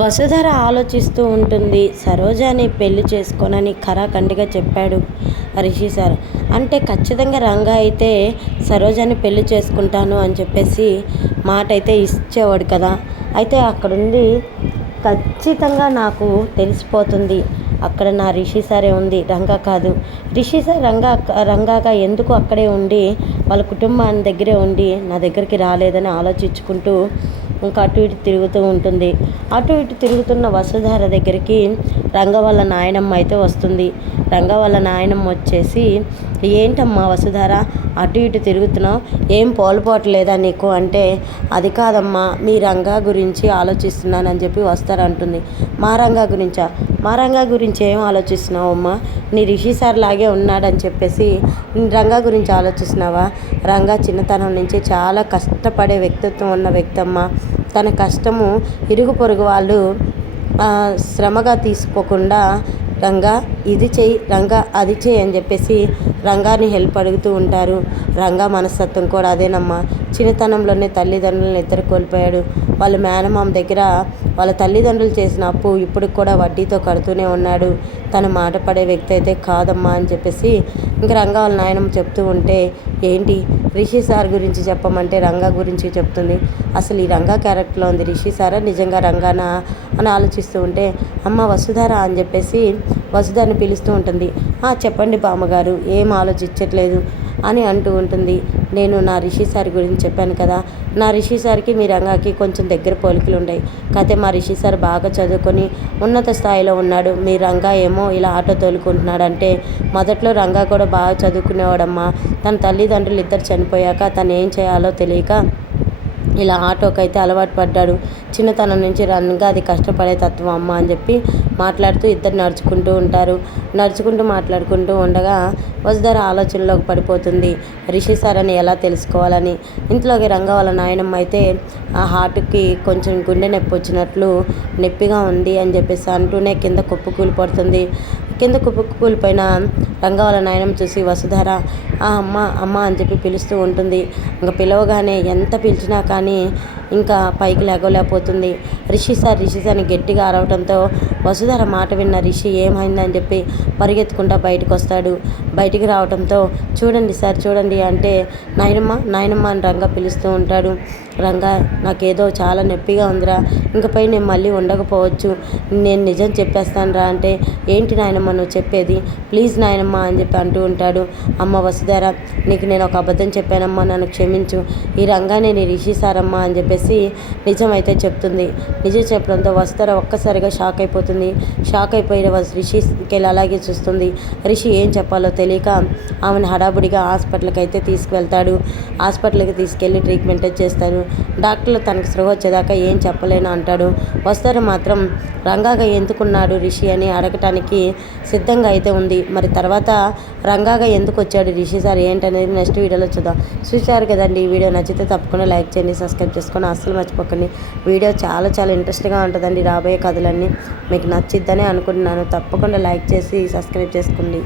వసుధర ఆలోచిస్తూ ఉంటుంది. సరోజాని పెళ్లి చేసుకోనని ఖరాఖండిగా చెప్పాడు రిషి సార్. అంటే ఖచ్చితంగా రంగా అయితే సరోజాని పెళ్లి చేసుకుంటాను అని చెప్పేసి మాట అయితే ఇచ్చేవాడు కదా. అయితే అక్కడుండి ఖచ్చితంగా నాకు తెలిసిపోతుంది అక్కడ నా రిషి సారే ఉంది, రంగా కాదు. రిషి సార్ రంగాగా ఎందుకు అక్కడే ఉండి వాళ్ళ కుటుంబాన్ని దగ్గరే ఉండి నా దగ్గరికి రాలేదని ఆలోచించుకుంటూ ఇంకా అటు ఇటు తిరుగుతూ ఉంటుంది. అటు ఇటు తిరుగుతున్న వసుధార దగ్గరికి రంగ వాళ్ళ నాయనమ్మ అయితే వస్తుంది. రంగ వాళ్ళ నాయనమ్మ వచ్చేసి, ఏంటమ్మా వసుధార అటు ఇటు తిరుగుతున్నావు, ఏం పోలుపోవట్లేదా నీకు అంటే, అది కాదమ్మా మీ రంగా గురించి ఆలోచిస్తున్నానని చెప్పి వస్తారంటుంది. మా రంగా గురించా? మా రంగా గురించి ఏం ఆలోచిస్తున్నావు అమ్మా? నీ రిషి సార్ లాగే ఉన్నాడని చెప్పేసి రంగా గురించి ఆలోచిస్తున్నావా? రంగా చిన్నతనం నుంచి చాలా కష్టపడే వ్యక్తిత్వం ఉన్న వ్యక్తి అమ్మ. తన కష్టము ఇరుగు పొరుగు వాళ్ళు శ్రమగా తీసుకోకుండా రంగా ఇది చెయ్యి, రంగా అది చెయ్యి అని చెప్పేసి రంగాని హెల్ప్ అడుగుతూ ఉంటారు. రంగా మనస్తత్వం కూడా అదేనమ్మా. చిన్నతనంలోనే తల్లిదండ్రులను ఇద్దరు కోల్పోయాడు. వాళ్ళ మేనమామ దగ్గర వాళ్ళ తల్లిదండ్రులు చేసిన అప్పు ఇప్పుడు కూడా వడ్డీతో కడుతూనే ఉన్నాడు. తను మాట పడే వ్యక్తి అయితే కాదమ్మా అని చెప్పేసి ఇంకా రంగా వాళ్ళ నాయనమ్మ చెప్తూ ఉంటే, ఏంటి రిషి సార్ గురించి చెప్పమంటే రంగా గురించి చెప్తుంది. అసలు ఈ రంగా క్యారెక్టర్లో ఉంది రిషి సారా నిజంగా రంగానా అని ఆలోచిస్తూ ఉంటే, అమ్మ వసుధార అని చెప్పేసి వసుధాన్ని పిలుస్తూ ఉంటుంది. చెప్పండి బామ్మగారు, ఏం ఆలోచించట్లేదు అని అంటూ ఉంటుంది. నేను నా రిషి సార్ గురించి చెప్పాను కదా, నా రిషి సార్కి మీ రంగాకి కొంచెం దగ్గర పోలికలు ఉన్నాయి. కాకపోతే మా రిషి సార్ బాగా చదువుకొని ఉన్నత స్థాయిలో ఉన్నాడు. మీ రంగా ఏమో ఇలా ఆటో తోలుకుంటున్నాడంటే, మొదట్లో రంగా కూడా బాగా చదువుకునేవాడమ్మా. తన తల్లిదండ్రులు ఇద్దరు చనిపోయాక తను ఏం చేయాలో తెలియక ఇలా ఆటోకి అయితే అలవాటు పడ్డాడు. చిన్నతనం నుంచి రంగా అది కష్టపడే తత్వం అమ్మ అని చెప్పి మాట్లాడుతూ ఇద్దరు నడుచుకుంటూ ఉంటారు. నడుచుకుంటూ మాట్లాడుకుంటూ ఉండగా వసుధర ఆలోచనలోకి పడిపోతుంది, రిషి సార్ అని ఎలా తెలుసుకోవాలని. ఇంట్లోకి రంగా వాళ్ళ నాయనమ్మ అయితే ఆ హార్ట్కి కొంచెం గుండె నొప్పి వచ్చినట్లు నొప్పిగా ఉంది అని చెప్పేసి అంటూనే కింద కుప్పకూలిపడుతుంది. కింద కుప్పకూలిపోయిన రంగా వాళ్ళ నాయనమ్మ చూసి వసుధర అమ్మ అమ్మ అని చెప్పి పిలుస్తూ ఉంటుంది. ఇంకా పిలవగానే ఎంత పిలిచినా కానీ ఇంకా పైకి లేకపోతుంది. రిషి సార్ అని గట్టిగా అరవడంతో వసుధర మాట విన్న రిషి ఏమైందని చెప్పి పరిగెత్తుకుంటా బయటకు వస్తాడు. బయటికి రావడంతో చూడండి సార్ చూడండి అంటే, నాయనమ్మ అని రంగా పిలుస్తూ ఉంటాడు. రంగా నాకేదో చాలా నొప్పిగా ఉందిరా, ఇంకపై నేను మళ్ళీ ఉండకపోవచ్చు, నేను నిజం చెప్పేస్తాను రా అంటే, ఏంటి నాయనమ్మ నువ్వు చెప్పేది, ప్లీజ్ నాయనమ్మ అని చెప్పి అంటూ ఉంటాడు. అమ్మ వసుధర నీకు నేను ఒక అబద్ధం చెప్పానమ్మా, నన్ను క్షమించు, ఈ రంగానే నీ రిషి సారమ్మా అని చెప్పేసి నిజమైతే చెప్తుంది. నిజం చెప్పడంతో వసుధర ఒక్కసారిగా షాక్ అయిపోతుంది. షాక్ అయిపోయిన రిషికి అలాగే చూస్తుంది. రిషి ఏం చెప్పాలో తెలియక ఆమెను హడాబుడిగా హాస్పిటల్కి అయితే తీసుకువెళ్తాడు. హాస్పిటల్కి తీసుకెళ్ళి ట్రీట్మెంట్ చేస్తారు. డాక్టర్లు తనకు స్పృహ వచ్చేదాకా ఏం చెప్పలేను అంటాడు. వసుధర మాత్రం రంగాగా ఎందుకున్నాడు రిషి అని అడగటానికి సిద్ధంగా అయితే ఉంది. మరి తర్వాత రంగాగా ఎందుకు వచ్చాడు రిషి సార్ ఏంటనేది నెక్స్ట్ వీడియోలో చూద్దాం. చూశారు కదండి, ఈ వీడియో నచ్చితే తప్పకుండా లైక్ చేయండి, సబ్స్క్రైబ్ చేసుకొని అస్సలు మర్చిపోకండి. వీడియో చాలా చాలా ఇంట్రెస్ట్గా ఉంటుందండి. రాబోయే కథలన్నీ మీకు నచ్చిద్దని అనుకుంటున్నాను. తప్పకుండా లైక్ చేసి సబ్స్క్రైబ్ చేసుకోండి.